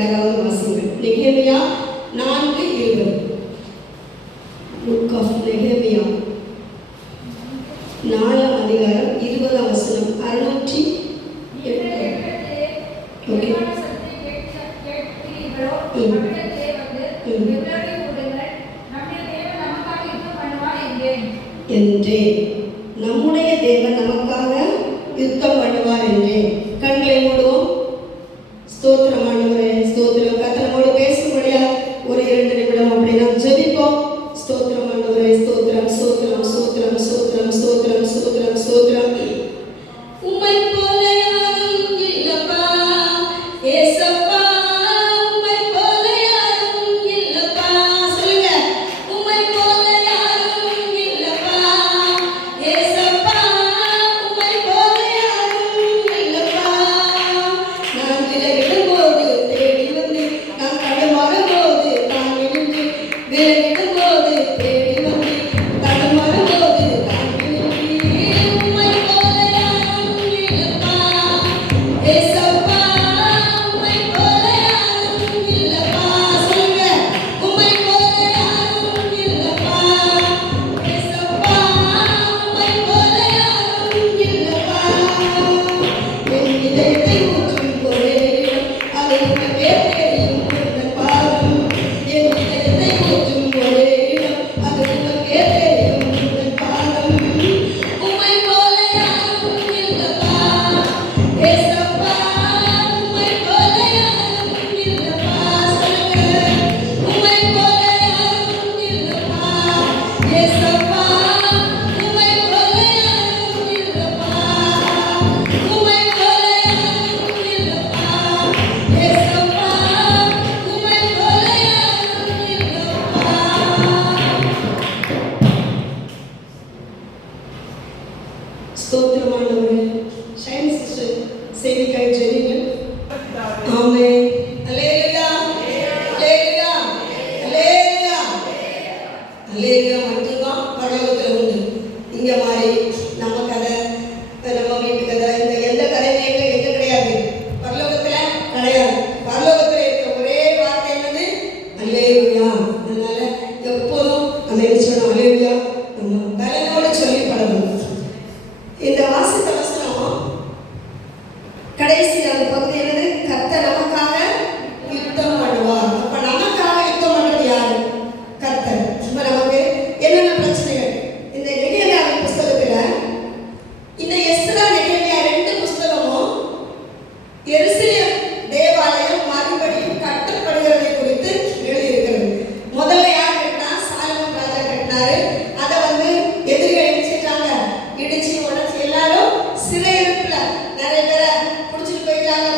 யாராவது வாசிங்கள். நெகேமியா 4:20. Book of நெகேமியா 4ஆம் அதிகாரம் 20ஆம் வசனம். 608. ஓகே. என்றேன். நம்முடைய தேவன் நமக்காக யுத்தம் பண்ணுவார் என்றேன். கண்களை மூடுவோம். ஸ்தோத்திரம் ஆண்டவரே, ஸ்தோத்திரம். கர்த்தரோடு பேசும்படியா ஒரு 2 நிமிடம் அப்படி நாம் ஜெபிப்போம். ஸ்தோத்திரம் ஆண்டவரே, ஸ்தோத்திரம், ஸ்தோத்திரம், ஸ்தோத்திரம், ஸ்தோத்திரம், ஸ்தோத்திரம், ஸ்தோத்திரம், ஸ்தோத்திரம். உம்மை போல யாரும் இல்லப்பா ஏசப்பா, உம்மை போல யாரும் இல்லப்பா. சொல்லுங்க. உம்மை போல யாரும் இல்லப்பா ஏசப்பா, உம்மை போல யாரும் இல்லப்பா. நான் விலகிடும்போது தேடி வந்து, நான் தடுமாறும்போது நான் விழுந்து, விலகிடும்போது தேடி வந்து, தடுமாறும்போது நான் விழுந்து. உம்மை போல யாரும் இல்லப்பா ஏசப்பா, உம்மை போல யாரும் இல்லப்பா. சொல்லுங்க. உம்மை போல யாரும் இல்லப்பா ஏசப்பா, உம்மை போல யாரும் இல்லப்பா. என் இதயத்தை ஊற்றும் ஒரே இடம், அது உங்கள் பேர் தெரியும் உங்கள் பாதம். என் இதயத்தை ஊற்றும் ஒரே இடம், அது உங்கள் பேர் தெரியும் உங்கள் பாதம். உம்மை போல யாரும் இல்லப்பா ஏசப்பா, உம்மை போல யாரும் இல்லப்பா. சொல்லுங்க. உம்மை போல யாரும் இல்லப்பா ஏசப்பா, உம்மை போல யாரும் இல்லப்பா. உம்மை போல யாரும் இல்லப்பா ஏசப்பா, உம்மை போல யாரும் இல்லப்பா. ஸ்தோத்திரம் ஆண்டவரே. ஷைன் சிஸ்டர் சேவிக்காய் ஜெபிங்க. ஆமென். அல்லேலூயா, அல்லேலூயா, அல்லேலூயா. அல்லேலூயா மட்டும்தான் பரலோகத்தில் உண்டு. இங்க மாதிரி நம்ம கதை, நம்ம வீட்டு கதை, இந்த எந்த கதையுமே எங்க கிடையாது. பரலோகத்துல கிடையாது. பரலோகத்துல இருக்கிற ஒரே வார்த்தை என்னது? அல்லேலூயா. அதனால எப்போதும் நம்ம என்ன சொல்லணும்? அல்லேலூயா நம்ம பலனோடு சொல்லி பழகணும். இந்த வாசித்த வசனம் கடைசி அந்த பகுதி என்னது? கர்த்தர் நமக்காக யுத்தம் பண்ணுவார். அப்ப நமக்காக யுத்தம் பண்றது யாரு? கர்த்தர். இப்ப நமக்கு என்னென்ன பிரச்சனைகள் இந்த நெகேமியா புஸ்தகத்துல, இந்த எஸ்தரா நெகேமியா 2 புஸ்தகமும் எருசலேம் தேவாலயம் மறுபடியும் கட்டப்படுகிறதை குறித்து எழுதியிருக்கிறது. முதல்ல யார் கட்டினா? சாலமோன் ராஜா கட்டினாரு. அதை எதிரிகள் இடிச்சிட்டாங்க, இடிச்சு உடச்சு எல்லாரும் சிறையிருப்புல நிறைய பேரை பிடிச்சிட்டு போயிட்டாங்க.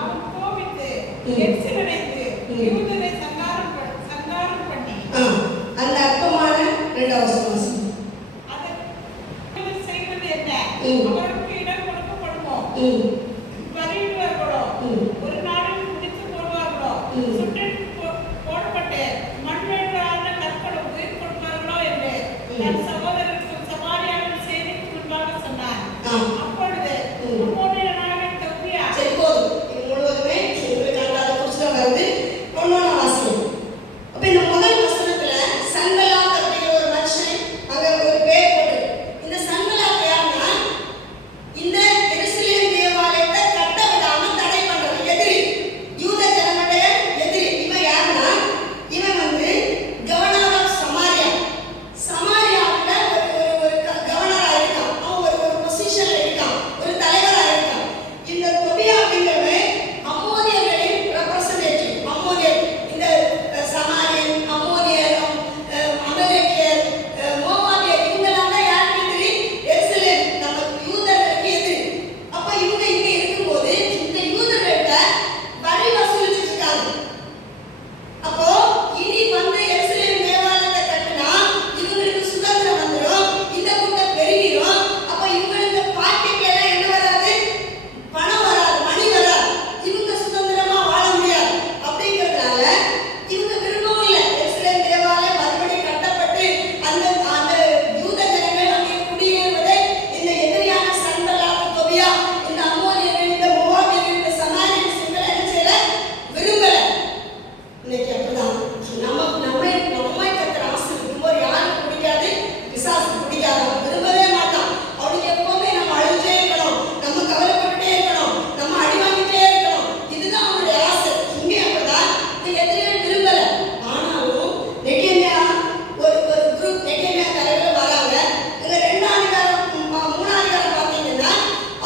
அவன் கோபித்து எரிச்சலடைந்து யூதரை சங்காரம் பண்ணி அந்த அற்பமான 2வது வசனம் அதை செய்வது என்ன? அவருக்கு இடம் கொடுக்கப்படுமோ? வரியிடுவார்களோ? ஒரு நாளில் முடித்து போடுவார்களோ? சுற்றி போடப்பட்டு மண்மேடான கற்களும் உயிர் கொடுப்பார்களோ என்று தன் சகோதரருக்கும் சமாரியாவின் செய்திக்கு முன்பாக சொன்னார். அப்பொழுது அம்மோனியனாகிய தொபியா முழுவதுமே உங்களுக்கு அதை குறிச்சுதான் வருது. ஒன்னொன்னு வாசனம். அப்ப இந்த முதல் வசனத்துல சன்பல்லாத் அப்படிங்கிற ஒரு மனுஷன் அங்க ஒரு பேர் போட்டு, இந்த சன்பல்லாத் யாருன்னா இந்த எருசலேம் தேவாலயத்தை கட்ட விடாம தடை பண்றவன், எதிரி, யூத ஜனங்களுடைய எதிரி. இவன் யாருன்னா இவன் கவர்னர் ஆஃப் சமாரியா. சமாரியாவுல ஒரு கவர்னரா இருக்கான். அவன் ஒரு பொசிஷன்ல இருக்கான், ஒரு தலைவரா இருக்கான். இந்த தொபியா அப்படிங்கிறவன் அம்மோனியர்களின் ரெப்ரசன்டேட்டிவ். அம்மோனியர், இந்த சமாரியன், அம்மோனியர், அமலேக்கியர், மோவாபியர், இவங்கெல்லாம் தான் யாருக்கு எதிரி? எருசலேம் நம்ம யூதர்களுக்கு எதிரி. அப்ப இவங்க இங்க இருக்கும்போது இந்த யூதர்கள்ட்ட வரி வசூலிச்சுட்டு இருக்காங்க. அப்போ இனி எருசலேம் தேவாலயத்தை கட்டினா இவங்களுக்கு சுதந்திரம் வந்துடும், இந்த கூட்டம் பெருகிடும். அப்ப இவங்களுக்கு பாக்கெட்ல எல்லாம் என்ன வராது? பணம் வராது, மணி வராது. இவங்க சுதந்திரமா வாழ முடியாது. அப்படிங்கிறதுனால இவங்க விரும்பவும் இல்லை எருசலேம் தேவாலயம் மறுபடியும் கட்டப்பட்டு அந்த அந்த யூத ஜனங்கள் அங்கே குடியேறுவதை இந்த எதிரியான சன்பல்லாத், தொபியா, இந்த அம்மோனியர்கள், இந்த மோவாபியர்கள், இந்த சமாரியன்ஸ் இவங்க என்ன செய்யல? விரும்பல. இன்னைக்கு அப்படிதான் நம்மை கர்த்தர் ஆசீர்வதிக்கும்போது யாருக்கு பிடிக்காது? பிசாசுக்கு பிடிக்காது. அவன் விரும்பவே மாட்டான். அவனுக்கு எப்பவுமே நம்ம அழுதுட்டே இருக்கணும், நம்ம கவலைப்பட்டுட்டே இருக்கணும், நம்ம அடி வாங்கிட்டே இருக்கணும். இதுதான் அவனுடைய ஆசை. இங்கே அப்படிதான் இந்த எதிரிகள் விரும்பல. ஆனாலும் நெகேமியா ஒரு குரூப் நெகேமியா தலைவர் வராங்க. இந்த 2ஆம் அதிகாரம் 3ஆம் அதிகாரம் பார்த்தீங்கன்னா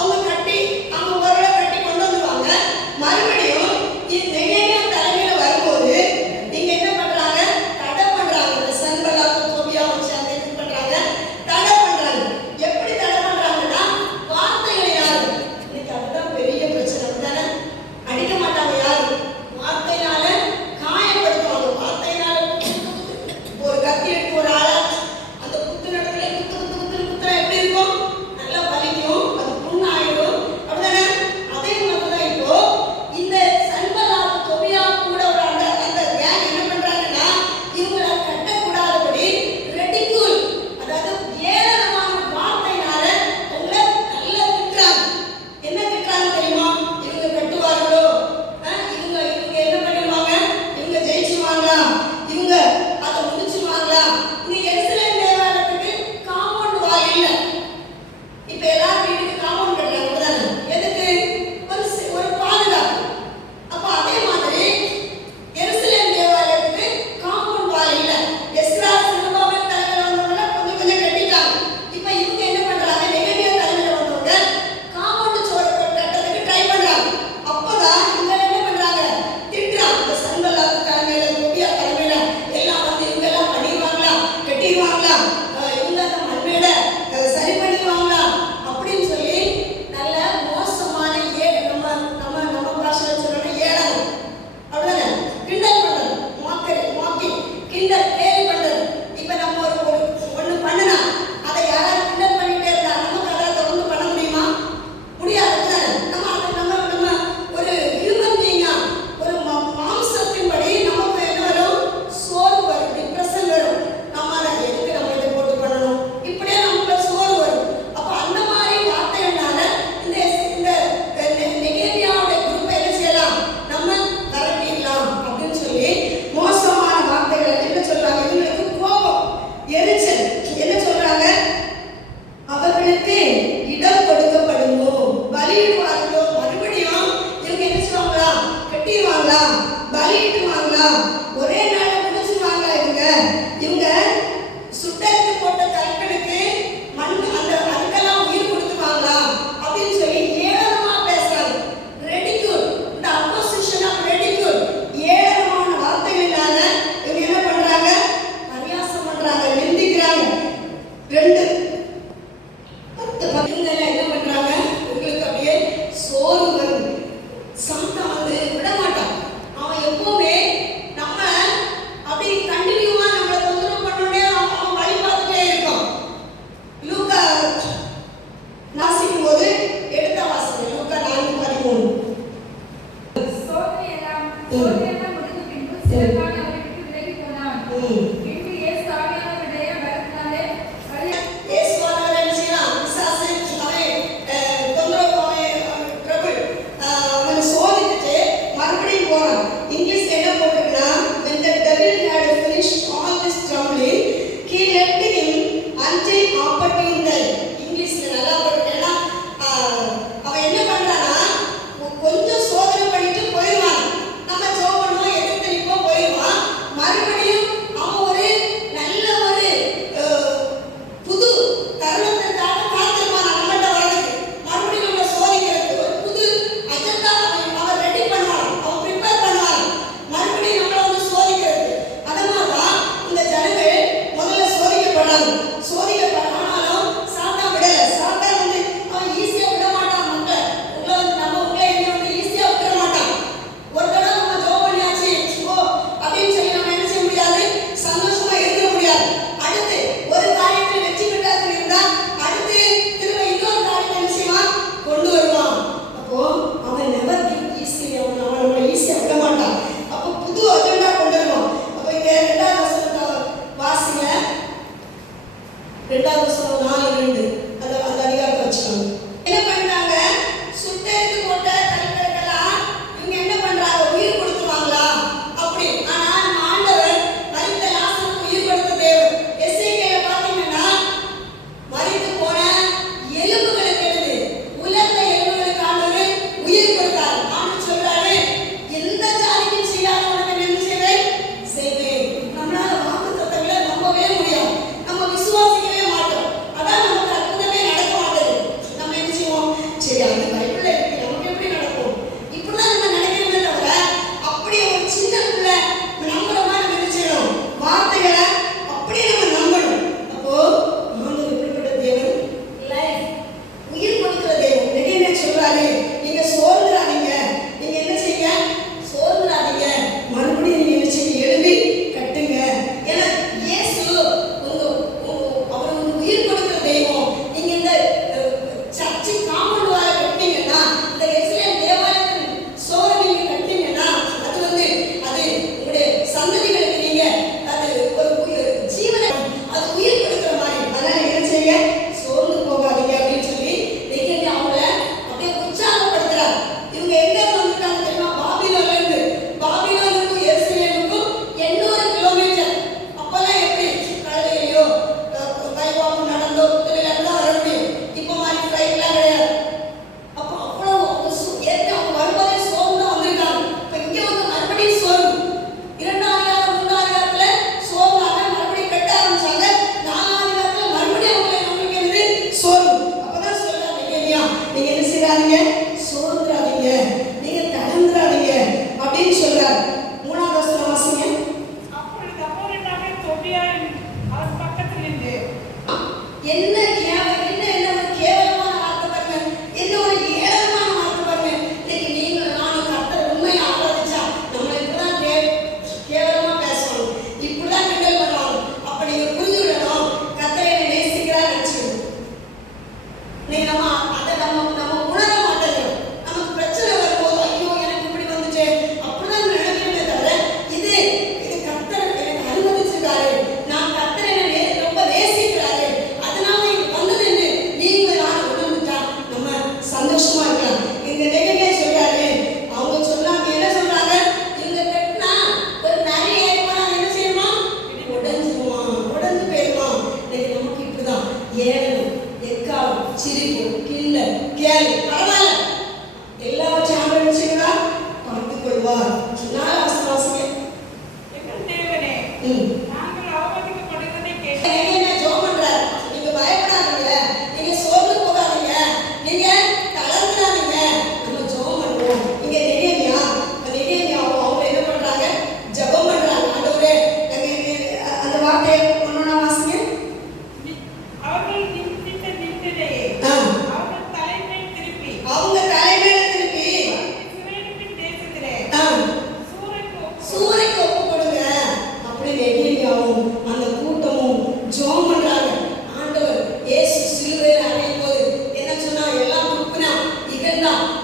அவங்க ஓரளவு கட்டி கொண்டு வந்துருவாங்க. மறுபடியும் நெகேமியா தலைமையில வரும்போது நீங்க என்ன பண்றாங்க? தடை பண்றாங்க. இந்த சன்பல்லாத், தொபியா வச்சு அந்த இது பண்றாங்க, தடை பண்றாங்க. எப்படி தடை பண்றாங்கன்னா வார்த்தைகளை யாரு? இன்னைக்கு அதுதான் பெரிய பிரச்சனை. அப்படிதானே? அடிக்க மாட்டாங்க யாரு? வார்த்தையினால காயப்படுத்துவாங்க. வார்த்தையினால ஒரு கத்தி எடுத்து ஒரு ஆளை அந்த குத்து நடத்துல குத்துனா எப்படி இருக்கும்? நல்லா வலிக்கும், அது புண்ணாயிடும். அப்படிதானே? அதே மாதிரிதான் இப்போ இந்த சன்பல்லாத், தொபியா கூட ஒரு அந்த கேங் என்ன பண்றாங்கன்னா இவங்களை கட்டக்கூடாதபடி ரெடிக்யூல், அதாவது ஏளனமான வார்த்தையினால உங்களை நல்லா திட்டுறாங்க. என்ன திட்டுறாங்க தெரியுமா? இவங்க கட்டுவார்களோ? இவங்க என்ன பண்ணிடுவாங்க? இவங்க ஜெயிச்சுவாங்களா? இவங்க அதை முடிச்சுவாங்களா? இங்க எருசலேம் தேவாலயத்துக்கு காம்பவுண்ட் வால் இல்லை. இப்ப எல்லாரும் வீட்டுக்கு காம்பவுண்ட் கட்டுறாங்க. அப்படிதானே? எதுக்கு? ஒரு பாதுகாப்பு. அப்ப அதே மாதிரி எருசலேம் தேவாலயத்துக்கு காம்பவுண்ட் வால் இல்ல. எஸ்ரா, செருபாபேல் தலைமையில வந்தவங்க கொஞ்சம் கட்டிட்டாங்க. இப்ப இவங்க என்ன பண்றாங்க? நெகேமியா தலைமையில வந்தவங்க காம்பவுண்ட் சுவர் கட்டுறதுக்கு ட்ரை பண்றாங்க. அப்பதான் இவங்க என்ன பண்றாங்க? திட்டுறாங்க. இந்த சன்பல்லாத் தலைமையில, தொபியா தலைமையில எல்லாம் இவங்க எல்லாம் பண்ணிடுவாங்களா? கட்டிடுவாங்களா? இவங்க அந்த மண்மேடை சரி பண்ணிடுவாங்களா? அப்படின்னு சொல்லி நல்ல மோசமான நம்ம பாஷையில சொல்லணும் ஏளனம். அப்படிதானே? கிண்டல் பண்றது, மாக்கிங், கிண்டல், கேலி பண்றது. இப்ப நம்ம ஒண்ணு பண்ணுனா அதை யாராவது கிண்டல் பண்ணிட்டே இருந்தா நமக்கு அதை தொடர்ந்து பண்ண முடியுமா? முடியாது. நம்ம ஒரு ஹியூமன் பீயிங்கா, ஒரு மாம்சத்தின்படி நமக்கு என்ன வரும்? சோர்வு வரும், டிப்ரெஷன் வரும். நம்ம அதை எதுக்கு நம்ம இதை போட்டு பண்ணணும்? இப்படியே நமக்கு சோர்வு வரும். அப்ப அந்த மாதிரி வார்த்தைகள்னால இந்த நெகேமியாவோட குரூப்பை என்ன செய்யலாம்? நம்ம விரட்டிடலாம் அப்படின்னு சொல்லி மோசமான வார்த்தைகளை என்ன சொல்றாங்க? இவங்களுக்கு கோபம், எரிச்சல். என்ன சொல்றாங்க? அவர்களுக்கு இடம் கொடுக்கப்படுமோ? பலியிடுவார்களோ? மறுபடியும் இவங்க என்ன செய்வாங்களா? கட்டிடுவாங்களா? பலியிடுவாங்களா? ஒரே நாள்ல முடிச்சுவாங்களா? இவங்க சுட்டெடுத்து போட்ட கற்களுக்கு அதுக்கெல்லாம் உயிர் கொடுத்துவாங்களா? அப்படின்னு சொல்லி ஏளனமா பேசுறாங்க. ரெடிக்யூல், இந்த அப்போசிஷன் ஆஃப் ரெடிக்யூல், ஏளனமான வார்த்தைகளினால இவங்க என்ன பண்றாங்க? பரியாசம் பண்றாங்க, நிந்திக்கிறாங்க. 2 இவங்க என்ன பண்றாங்க? உங்களுக்கு அப்படியே சோர்வு வருது.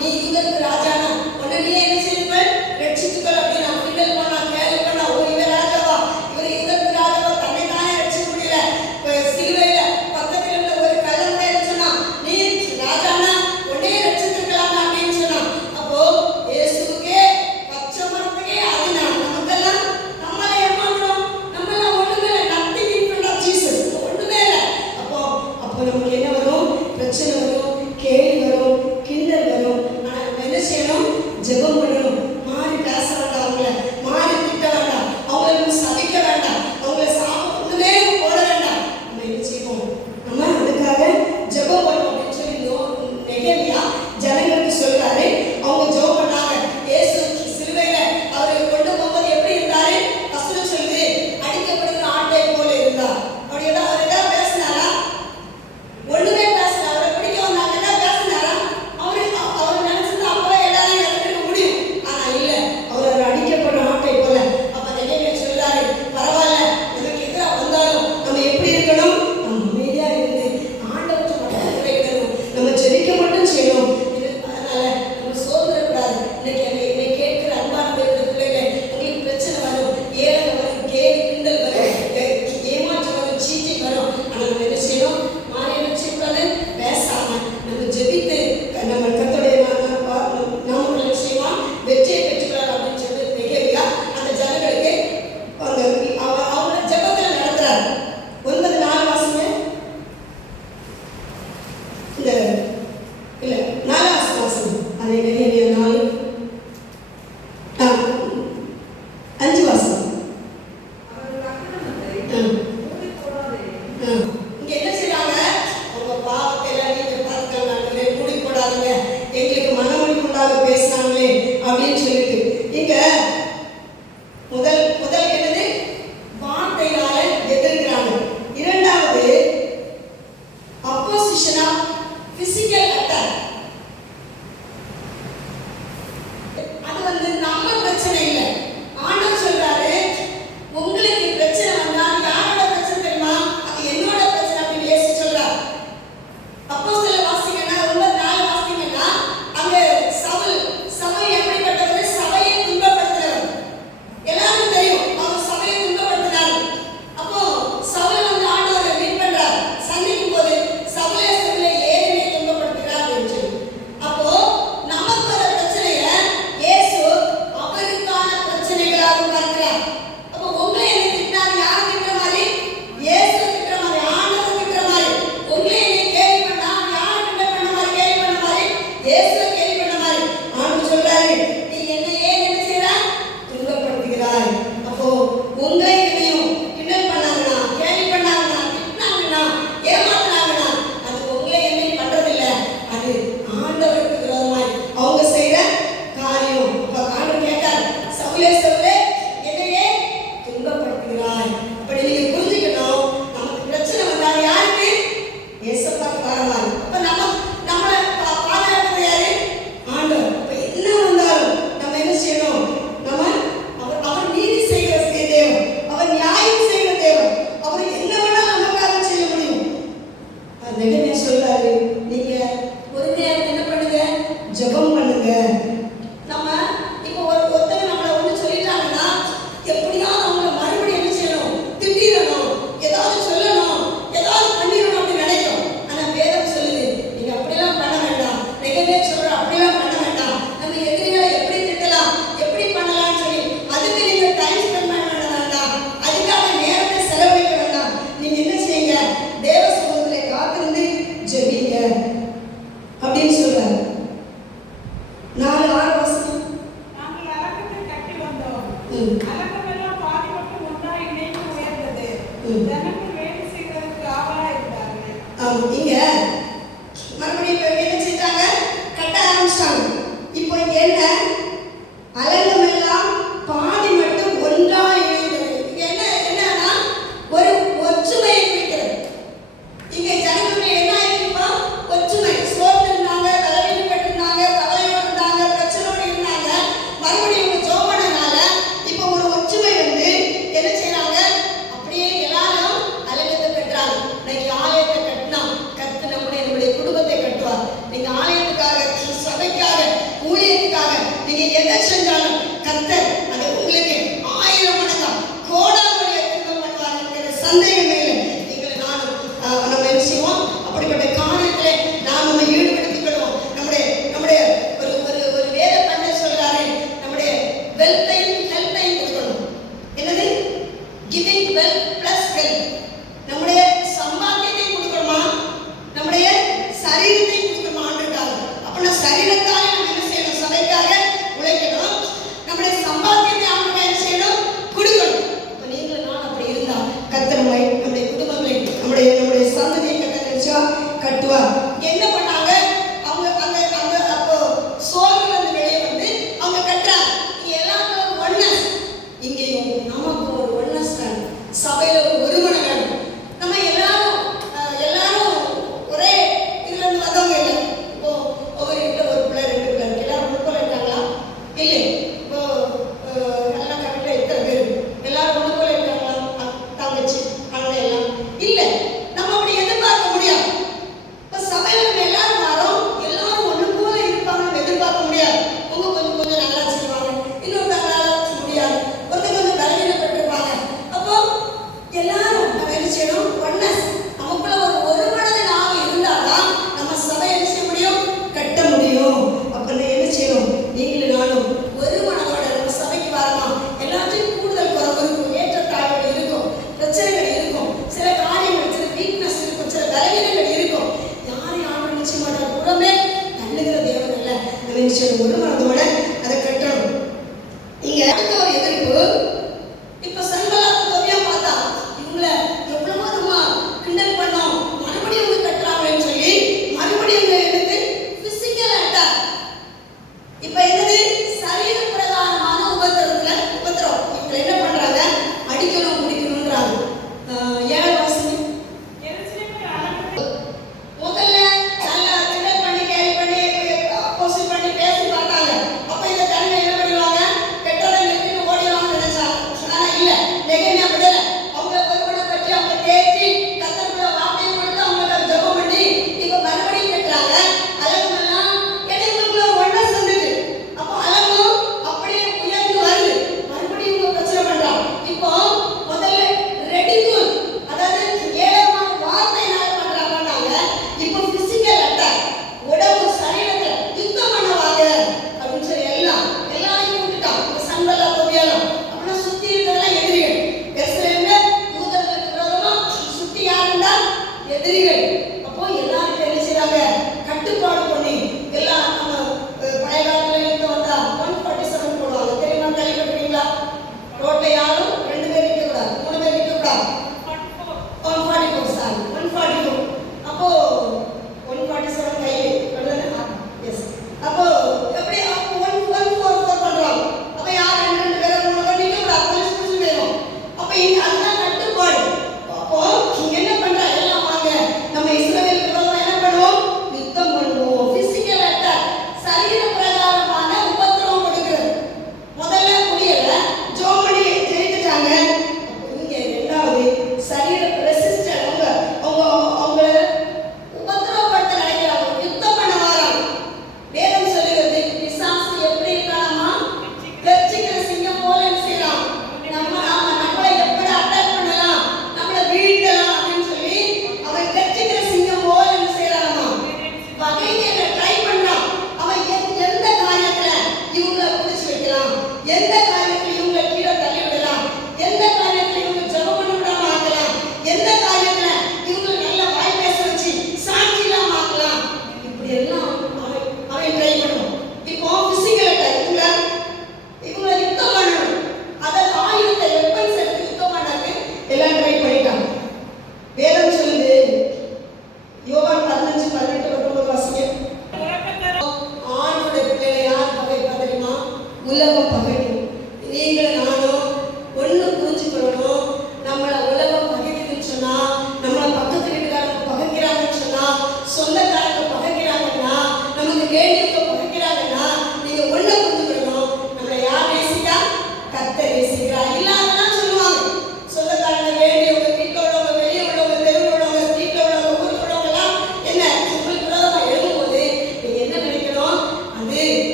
நீ யூதருக்கு ராஜானா உடனே நீ என்ன செய்வாய்? ரட்சித்துக்கள் அப்படின்னு நான் கிண்டல் பண்ணா கேலி பண்ணா, ஓ இவர் ராஜாவா, இவர் யூதருக்கு ராஜாவா, தன்னை தானே ரட்சிக்க முடியல, சிலுவையில பக்கத்தில் உள்ள ஒரு கல்லறை சொன்னா நீ ராஜானா உடனே ரட்சித்துக்கலாம் அப்படின்னு சொன்னா. அப்போ இயேசுக்கே பச்சை மரத்துக்கே அதுனா நமக்கெல்லாம் நம்மளை ஏமாத்துறோம், நம்மளாம் ஒண்ணுமே இல்லை, nothing in front of Jesus, ஒண்ணுமே இல்லை. அப்போ நமக்கு என்ன வரும்? பிரச்சனை வரும், கேள்வி வரும், கிண்டல் வரும். ஆனா நம்ம என்ன செய்யணும்? ஜெபம் பண்ணணும். மாறி பேச வேண்டாம், அவங்கள மாறி திட்ட வேண்டாம், அவங்கள நம்ம சபிக்க வேண்டாம், அவங்கள ஒண்ணுமே போட வேண்டாம். நம்ம என்ன செய்வோம்? நம்ம அதுக்காக ஜெபம் பண்ணணும் அப்படின்னு சொல்லி நெகேமியா ஜனங்களுக்கு சொல்றாரு. அவங்க ஜெபம் பண்ணாங்க. இயேசு சிலுவையில அவரை கொண்டு போகும்போது எப்படி இருந்தாரு? வசனம் சொல்லுது, அடிக்கப்படுகிற ஆட்டை போல இருந்தார். அப்படி அவர் ஏதாவது பேசினாரா? ஒண்ணுமே பேசல. அவரை பிடிக்க வந்தாங்க, என்ன பேசினாரா? அவர் நினைச்சது அப்பவே எல்லாரையும் இறந்துக்க முடியும். ஆனா இல்ல, அவர் அடிக்கப்படுற ஆட்டை போல. அப்ப நெகேமியா சொல்றாரு, பரவாயில்ல, நமக்கு எதிராக வந்தாலும் நம்ம எப்படி இருக்கணும்? நம்ம அமைதியா இருந்து ஆண்டவருக்கு மட்டும் உரைக்கணும், நம்ம ஜெபிக்க மட்டும் செய்யணும். அதனால நம்ம சோதரக்கூடாது. இன்னைக்கு கேட்கிற அன்பான பிள்ளைகளை, உங்களுக்கு பிரச்சனை வரும், ஏழை வரும், கேலி கிண்டல் வரும், ஏமாற்றம் வரும், சீட்டிங் வரும். ஆனா நம்ம என்ன செய்யணும்? மாறி என்ன செய்யக்கூடாது? பேசாம நம்ம ஜெபித்து நம்ம கர்த்தருடைய நாமங்களை செய்வோம், வெற்றியை பெற்றுக்கலாம் அப்படின்னு சொல்லி நெகேமியா அந்த ஜனங்களுக்கு அவங்க ஜெபத்தில் நடத்துறாரு. 9:4 வாசமே இந்த இல்ல 4 வாசம், அதே நெகேமியா 5 வாசம். இங்க என்ன செய்றாங்க? அவங்க பாவத்தை எல்லாம் நீங்க பார்த்துக்கலாங்களே, மூடி போடாதீங்க, எங்களுக்கு மனமொழிக்குண்டாக பேசினாங்களே அப்படின்னு சொல்லிட்டு இங்க முதல் என்னது? வார்த்தையினால எதிர்க்கிறாங்க. இரண்டாவது அப்போசிஷனா பிசிக்கல் அட்டாக். அது நம்ம பிரச்சனை இல்லை. ஆண்டவர் சொல்றாரு, உங்களுக்கு பிரச்சனை வந்தா யாரோட பிரச்சனை தெரியுமா? அது என்னோட பிரச்சனை அப்படின்னு இயேசு சொல்றார். அப்போஸ்தலர் வாசிங்கன்னா 9:4 வாசிங்கன்னா அங்க சவுல் எப்படிப்பட்டவர்? சபையை துன்பப்படுத்துறவர். எல்லாரும் தெரியும், அவர் சபையை துன்பப்படுத்தினார். அப்போ சவுல் ஆண்டவரை மீட் பண்றார். சந்திக்கும் போது சவுலே ஏன் என்னை துன்பப்படுத்துகிறார் அப்படின்னு சொல்லி. அப்போ நமக்கு வர பிரச்சனைய இயேசு அவருக்கான பிரச்சனைகளாக பார்க்கிறார். அப்போ உங்களை என்ன திட்டினார்? யார் திட்டுற மாதிரி? இயேசு திட்டுற மாதிரி, ஆண்டவர் திட்டுற மாதிரி. உங்களை என்ன கேள்வி பண்ணா யார் கிண்டல் பண்ண மாதிரி, கேள்வி பண்ண மாதிரி? இயேசு கேள்வி பண்ண மாதிரி. ஆண்டவர் சொல்றாரு, நீ என்னையே என்ன செய்ற? துன்பப்படுத்துகிறாய். அப்போ உங்களை என்னையும் கிண்டல் பண்ணாங்கன்னா, கேள்வி பண்ணாங்கன்னா, திட்டினாங்கன்னா, ஏமாத்தினாங்கன்னா, அது உங்களை என்னை பண்றதில்ல, அது ஆண்டவருக்கு விரோதமாய் அவங்க செய்யற காரியம். அப்ப ஆண்டவர் கேட்டார், சவுலே என்னையே துன்பப்படுத்துகிறாய். அப்படி நீங்க புரிஞ்சுக்கணும், நமக்கு பிரச்சனை வந்தா யாருக்கு? இயேசுவுக்கு வர மாதிரி. அப்ப நம்மளை பாதுகாக்கிறது யாரு? ஆண்டவர். அப்ப என்ன வந்தாலும் நம்ம என்ன செய்யணும்? நம்ம அவர் நீதி செய்கிற தேவன், அவர் நியாயம் செய்கிற தேவன், அவர் என்ன வேணாலும் நமக்காக செய்ய முடியும். நெகேமியா சொல்றாரு, நீங்க பொறுமையா என்ன பண்ணுங்க? ஜெபம் பண்ணுங்க. நம்ம இப்போ ஒருத்தங்க நம்மளை ஒண்ணு சொல்லிட்டாங்கன்னா எப்படியாவது அவங்கள மறுபடியும் என்ன செய்யணும்? திட்டிடணும், ஏதாவது சொல்லணும், ஏதாவது பண்ணிடணும் அப்படின்னு நினைக்கும். ஆனா வேதம் சொல்லுது, நீங்க அப்படியெல்லாம் பண்ண வேண்டாம். நெகேமியா சொல்ற அப்படியெல்லாம் பண்ண வேண்டாம். நம்ம எதிரிகளை எப்படி திட்டலாம், எப்படி பண்ணலாம்னு சொல்லி அதுக்கு நீங்க டைம் ஸ்பெண்ட் பண்ண வேண்டாம், அதுக்காக நேரத்தை செலவழிக்க வேண்டாம். நீங்க என்ன செய்யுங்க? தேவ சமூகத்திலே காத்திருந்து ஜெபிங்க அப்படின்னு சொல்றாரு. 4:6 வாசம். நாங்கள் அலங்கத்தை கட்டி வந்தோம். அலங்கமெல்லாம் பாதி மட்டும் ஒன்றாய் இணைந்து உயர்ந்தது. ஜனங்கள் வேலை செய்வதற்கு ஆவலா இருந்தார்கள். இங்க மறுபடியும் என்ன செஞ்சாங்க? கட்ட ஆரம்பிச்சிட்டாங்க. இப்போ இங்க என்ன? அலங்கமெல்லாம் பாதி மட்டும் ஒன்றாய் இணைந்தது. இங்க என்னன்னா ஒரு ஒற்றுமையை குறிக்கிறது. இங்க ஜனங்களுக்கு என்ன ஆயிடுச்சுப்பா? ஒற்றுமை. சோர்ந்து இருந்தாங்க, தலைவலிப்பட்டிருந்தாங்க, கவலையோடு இருந்தாங்க, பிரச்சனையோடு இருந்தாங்க. மறுபடியும் இவங்க ஜோமனனால இப்போ ஒரு ஒற்றுமை வந்து என்ன செய்யறாங்க? அப்படியே எல்லாரும் அலங்கத்தை கட்டுறாங்க. இன்னைக்கு ஆலயத்தை கட்டினா கத்து நம்முடைய ஊழியத்துக்காக நீங்க எதை செஞ்சாலும் கர்த்தர் அதை உங்களுக்கு 1000 மடங்கா கோடாமணியா திரும்ப பண்ணுவார் என்கிற சந்தேகமே இல்லை. நீங்களை நானும் நம்ம என்ன செய்வோம், அப்படிப்பட்ட காரியத்திலே நாம் நம்ம ஈடுபடுத்திக் கொள்வோம். நம்முடைய நம்முடைய ஒரு ஒரு ஒரு வேத பண்டிதர் சொல்றாரு, நம்முடைய வெல்த்தையும் ஹெல்த்தையும் கொடுக்கணும். என்னது? Giving wealth plus health. நம்முடைய சம்பாத்தியத்தை கொடுக்கணுமா, நம்முடைய சரீரத்தை கொடுக்கணுமா ஆண்டுக்காக. அப்படின்னா சரீரத்தாலே நம்ம என்ன செய்யணும், சபைக்காக உழைக்கணும். நம்முடைய சம்பாத்தியத்தை ஆண்டுக்காக என்ன செய்யணும், கொடுக்கணும். இப்போ நீங்களும் நான் அப்படி இருந்தா கர்த்தர் நம்முடைய குடும்பங்களை நம்முடைய சந்ததியை கர்த்தர் நினைச்சா கட்டுவார். என்ன பண்ணாங்க அவங்க? அந்த அந்த அப்போ சோர்வுல இருந்து வெளியே வந்து அவங்க கட்டுறாங்க. இங்க எல்லாரும் ஒரு ஒன்னஸ், இங்கேயும் நமக்கு ஒரு ஒன்னஸ் வேணும், சபையில ஒரு ஒருமனம் வேணும். நம்ம எல்லாரும் ஒரே இதுல இருந்து வந்தவங்க இல்லை. இப்போ ஒவ்வொரு வீட்டுல ஒரு பிள்ளை 2 பிள்ளை எல்லாரும் ஒன்று போல இருக்காங்களா? இல்லை. இப்போ நல்லா கரெக்டா எத்தனை பேர் எல்லாரும் ஒன்று போல இருக்காங்களா? தங்கச்சி அண்ணன் எல்லாம் இல்லை. நம்ம அப்படி எதிர்பார்க்க முடியாது. இப்போ சபையில நம்ம எல்லாரும் வரோம், எல்லாரும் ஒன்று போல இருப்பாங்க நம்ம எதிர்பார்க்க முடியாது. உங்க கொஞ்சம் நல்லா செய்வாங்க, இன்னொருத்தவங்களால முடியாது, ஒருத்தர் கொஞ்சம் பலவீனப்பட்டிருப்பாங்க. அப்போ எல்லாரும் நம்ம என்ன செய்யணும், ஒன்னஸ், நமக்குள்ள ஒரு மனது நாம இருந்தாதான் நம்ம சபையை என்ன செய்ய முடியும், கட்ட முடியும். அப்ப என்ன செய்யணும், நீங்களும் நானும் ஒரு மனதோட நம்ம சபைக்கு வரலாம். எல்லாத்தையும் கூடுதல் குறைவு இருக்கும், ஏற்றத்தாழ்வுகள் இருக்கும், பிரச்சனைகள் இருக்கும், சில காரியங்கள், சில வீக்னஸ் இருக்கும், சில பலவீனங்கள் இருக்கும். யாரையும் ஆண்டு நிச்சய மாட்டார், புறமே தள்ளுகிற தேவன் அல்ல. நம்ம என்ன செய்யணும், ஒரு மனதோட அதை கட்டணும். நீங்க அடுத்த ஒரு எதிர்ப்பு, இப்ப சன்பலாத் தொபியா பார்த்தா இவங்கள எவ்வளவோ நம்ம கிண்டல் பண்ணோம், மறுபடியும் அவங்க கட்டுறாங்கன்னு சொல்லி மறுபடியும் அவங்க எடுத்து பிசிக்கல் அட்டாக். இப்ப என்னது, சரீர பிரதானமான உபத்திரம் இவங்க என்ன பண்றாங்க, அடிக்கணும் முடிக்கணும்ன்றாங்க. 7 வருஷம் முதல்ல நல்லா கிண்டல் பண்ணி கேலி பண்ணி அப்போசிட் பண்ணி பேசி பார்த்தாங்க. அப்ப இந்த தன்மை என்ன பண்ணுவாங்க, கெட்டதை நிறுத்திட்டு ஓடிடலாம்னு நினைச்சாங்க. ஆனா இல்ல, நெகமியா விடல. அவங்க ஒருவனை பற்றி அவங்க தேய்ச்சி கர்த்தருக்குள்ள வார்த்தையை கொடுத்து அவங்களுக்கு ஜெபம் பண்ணி இப்ப மறுபடியும் கட்டுறாங்க. அழகமெல்லாம் இடைவெளிக்குள்ள ஒன்னஸ் வந்தது.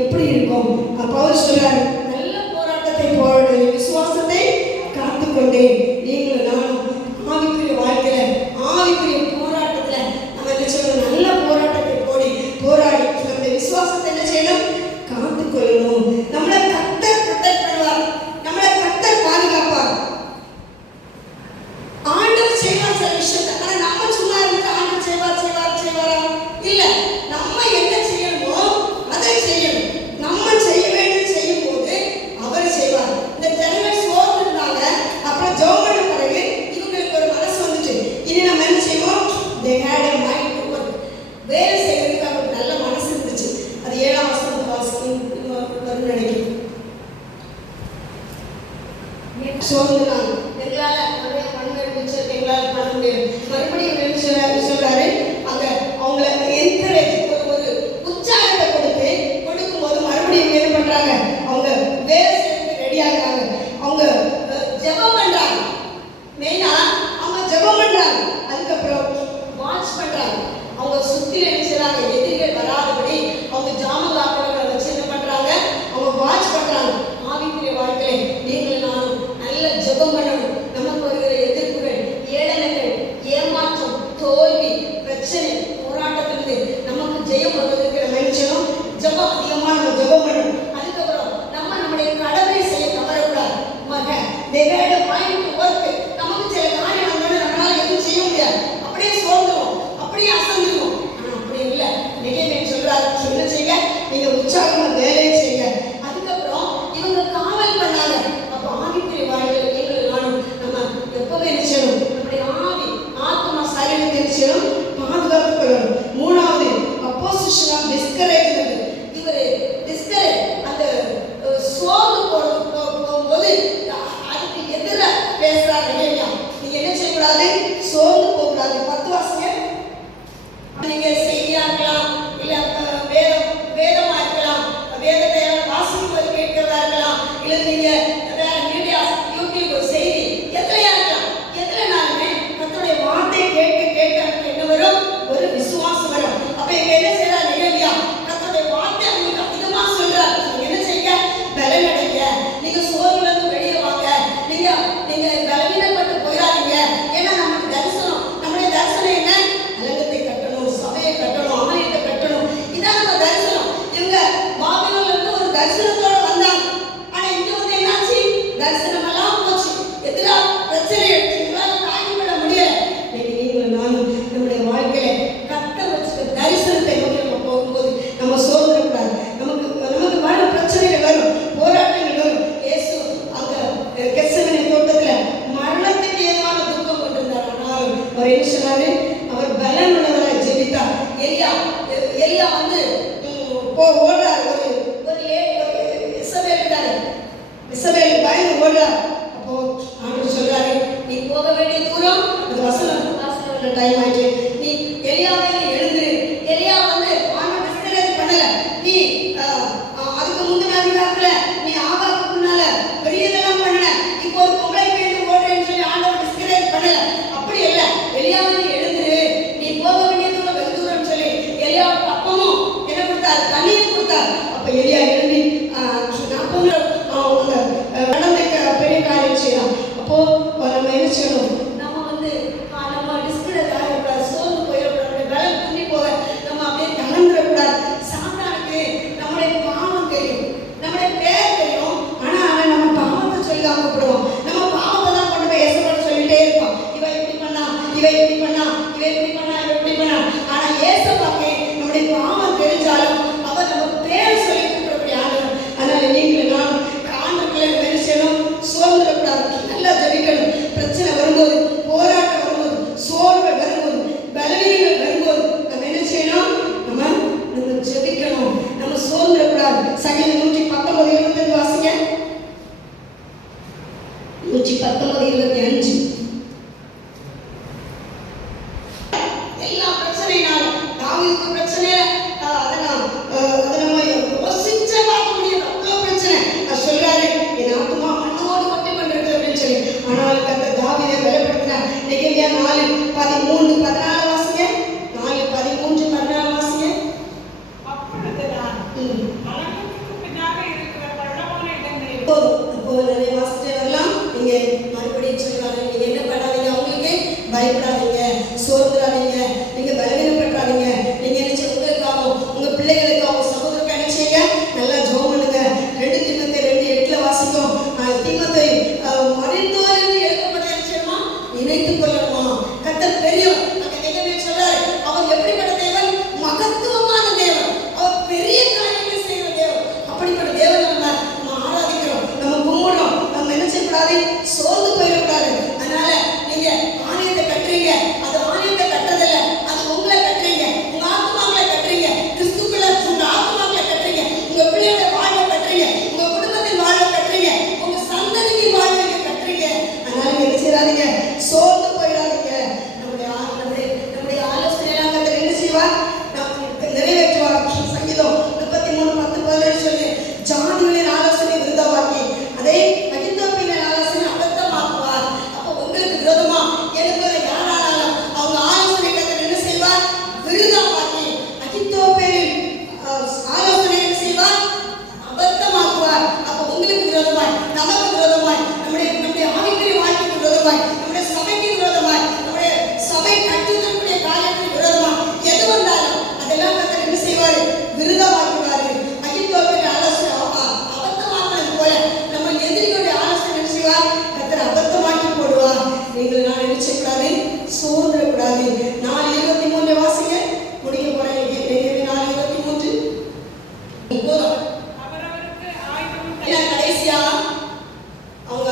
எப்படி இருக்கும்? பவுல் சொல்றாரு, நல்ல போராட்டத்தை போராடு, விசுவாசத்தை காத்துக்கொண்டேன். நீங்களும் நானும் ஆவிக்குரிய வாழ்க்கையில, ஆவிக்குரிய போராட்டத்துல நம்ம என்ன சொல்லணும்? நல்ல போராட்டத்தை போராடி நம்முடைய விசுவாசத்தை என்ன செய்யணும்? காத்துக்கொள்ளணும். நம்மளை கர்த்தர் ப்ரொடெக்ட் பண்ணுவார், நம்மளை கர்த்தர் பாதுகாப்பார். ஆண்டவர் செய்வார் சில விஷயத்தை. ஆனா நம்ம சும்மா இருந்து ஆண்டவர் செய்வாரா? இல்ல, நம்ம என்ன செய்யணுமோ அதை செய்யணும். நம்ம செய்ய வேண்டியது செய்யும் போது அவர் செய்வார். இந்த ஜனங்கள் சோர்ந்து இருந்தாங்க. அப்புறம் ஜெபம் பண்ண பிறகு இவங்களுக்கு ஒரு மனசு வந்துச்சு, இனி நம்ம என்ன செய்வோம்? they had a mind to work. வேலை செய்யறதுக்கு அவருக்கு நல்ல மனசு இருந்துச்சு. அது 7ஆம் வசனம் வரும் நினைக்கிறேன். சோர்ந்துனாங்க, எங்களால நிறைய பண்பு மிச்சம் எங்களால் பண்ண முடியாது. மறுபடியும் என்ன சொல்றாரு? அங்க அவங்கள என்கரேஜ், ஒரு உற்சாகத்தை கொடுக்கும்போது மறுபடியும் என்ன பண்றாங்க? அவங்க வேலை செய்யறதுக்கு ரெடி ஆகுறாங்க. அவங்க ஜெபம் பண்றாங்க. மெயினா அவங்க ஜெபம் பண்றாங்க. அதுக்கப்புறம் வாட்ச் பண்றாங்க. அவங்க சுத்தி என்ன செய்றாங்க? எதிரிகள் வராதபடி அவங்க ஜாமகாக்களை வச்சு என்ன பண்றாங்க? அவங்க வாட்ச் பண்றாங்க. ஆவிக்குரிய வாழ்க்கையில நீங்களும் நானும் நல்ல ஜெபம் பண்ணணும். நமக்கு வருகிற எதிர்ப்புகள், ஏளனங்கள், ஏமாற்றம், தோல்வி, பிரச்சனை, போராட்டத்திலிருந்து நமக்கு ஜெயம் வருவதற்கு நம்ம நினைச்சோம் ஜெபம் அதிகமா நம்ம ஜெபம் பண்ணணும். அதுக்கப்புறம் நம்முடைய கடமை செய்ய தவறக்கூடாது. they had a mind to work. நமக்கு சில காரியம் வந்தோடனே நம்மளால எதுவும் செய்ய முடியாது. அப்படியே சோர்ந்துடும், அப்படியே அசந்துடும். ஆனா அப்படி இல்லை. நெகேமியா சொல்றாரு, என்ன செய்யுங்க? நீங்க உற்சாகமா வேலையை செய்யுங்க. அதுக்கப்புறம் இவங்க காவல் பண்ணாங்க. அப்ப ஆவிக்குரிய வாழ்க்கையில நீங்களும் நானும் நம்ம எப்பவுமே என்ன செய்யணும்? நம்முடைய ஆத்மா சரீரத்தை என்ன செய்யணும்? பாதுகாத்துக் கொள்ளணும். 3வது அப்போசிஷன் ஆஃப் டிஸ்கரேஜ்மென்ட். இவர் டிஸ்கரேஜ், அந்த சோர்ந்து போகும்போது அதுக்கு எதிராக பேசுறாரு நெகேமியா. நீங்க என்ன செய்யக்கூடாது? சோர்ந்து போகக்கூடாது. 10 வாசிங்க. நீங்க செய்தியா இருக்கலாம், இல்ல வேதமா இருக்கலாம், வேதத்தை வாசிக்கும்போது கேட்கிறதா இருக்கலாம், இல்ல நீங்க மீடியா, யூடியூப் செய்தி எதுலையா இருக்கலாம். எதுலனாலுமே கர்த்தருடைய வார்த்தை கேட்க என்ன வரும்? ஒரு விசுவாசம் வரும். அப்ப இங்க என்ன செய்யறாரு நெகேமியா? கர்த்தருடைய வார்த்தை உங்களுக்கு அதிகமா சொல்றாரு. நீங்க என்ன செய்யுங்க? பலன் அடைங்க. நீங்க சோர்வுல இருந்து வெளியே வாங்க. நீங்க பலவீனப்பட்டு போயிடாதீங்க. ஏன்னா நமக்கு தரிசனம், நம்முடைய தரிசனம் என்ன? அலங்கத்தை கட்டணும், சபையை கட்டணும், ஆலயத்தை கட்டணும். இதான் நம்ம தரிசனம். இவங்க பாபிலோன்ல இருந்து ஒரு தரிசனத்தோட வந்தாங்க. ஆனா இங்க வந்து என்னாச்சு? தரிசனம் எல்லாம் போச்சு. எதிரா பிரச்சனை உங்களால தாங்கி கொள்ள முடியல. நீங்களும் நானும் நம்முடைய வாழ்க்கையில கர்த்தர் வச்சுக்க தரிசனத்தை நோக்கி நம்ம போகும்போது நம்ம சோர்ந்துடக்கூடாது. நமக்கு வர பிரச்சனைகள் வரும், போராட்டங்கள் வரும். இயேசு அங்க கெத்செமனே தோட்டத்துல மரணத்துக்கு ஏதுவான துக்கம் கொண்டிருந்தார். ஆனால் அவர் என்ன சொன்னாரு? அவர் பலன் உள்ளவராய் ஜெபித்தார். எலியா வந்து ஓடுறார். இசபேல் பயந்து ஓடுறார். அப்போ ஆண்டவர் சொல்றாரு, நீ போக வேண்டிய தூரம், அது வசனம் டைம் ஆயிடுச்சு, நீ எலியாவே எழுந்துரு. எலியா வந்து ஆண்டவர் டிஸ்கரேஜ் பண்ணல. நீ அதுக்கு முந்தின அதிகாரத்துல நீ ஆகாக்கு முன்னால பெரியதெல்லாம் பண்ணல, இப்போ ஒரு பொம்பளை பேருந்து ஓடுறேன்னு சொல்லி ஆண்டவர் டிஸ்கரேஜ் பண்ணல. அப்படி இல்ல, எலியாவே எழுந்துரு, நீ போக வேண்டிய தூரம் வெகு தூரம் சொல்லி எலியாவுக்கு அப்பமும் என்ன கொடுத்தாரு? தண்ணியும் கொடுத்தாரு. அப்ப எலியா எழுந்தி 40 கடந்த பெரிய காரியம் செய்யலாம். அப்போ நம்ம என்ன செய்யணும்? நம்ம வந்து நம்ம டிஸ்கரேஜ் ஆகக்கூடாது, ஏன்னா கடைசியா அவங்க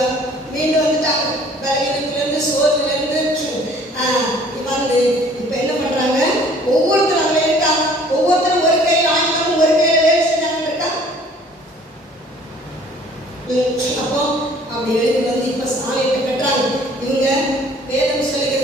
மீண்டும் வந்துட்டாங்க. பலவீனத்திலிருந்து சோர்விலிருந்து வந்து இப்ப என்ன பண்றாங்க? ஒவ்வொருத்தரும் அங்கே இருக்காங்க. ஒவ்வொருத்தரும் ஒரு கையில் ஆயுதமும் ஒரு கையில வேலை செஞ்சாங்க இருக்கா. அப்போ அப்படி எழுதி வந்து இப்ப சாலையிட்ட கட்டுறாங்க. இவங்க வேதம் சொல்லுங்க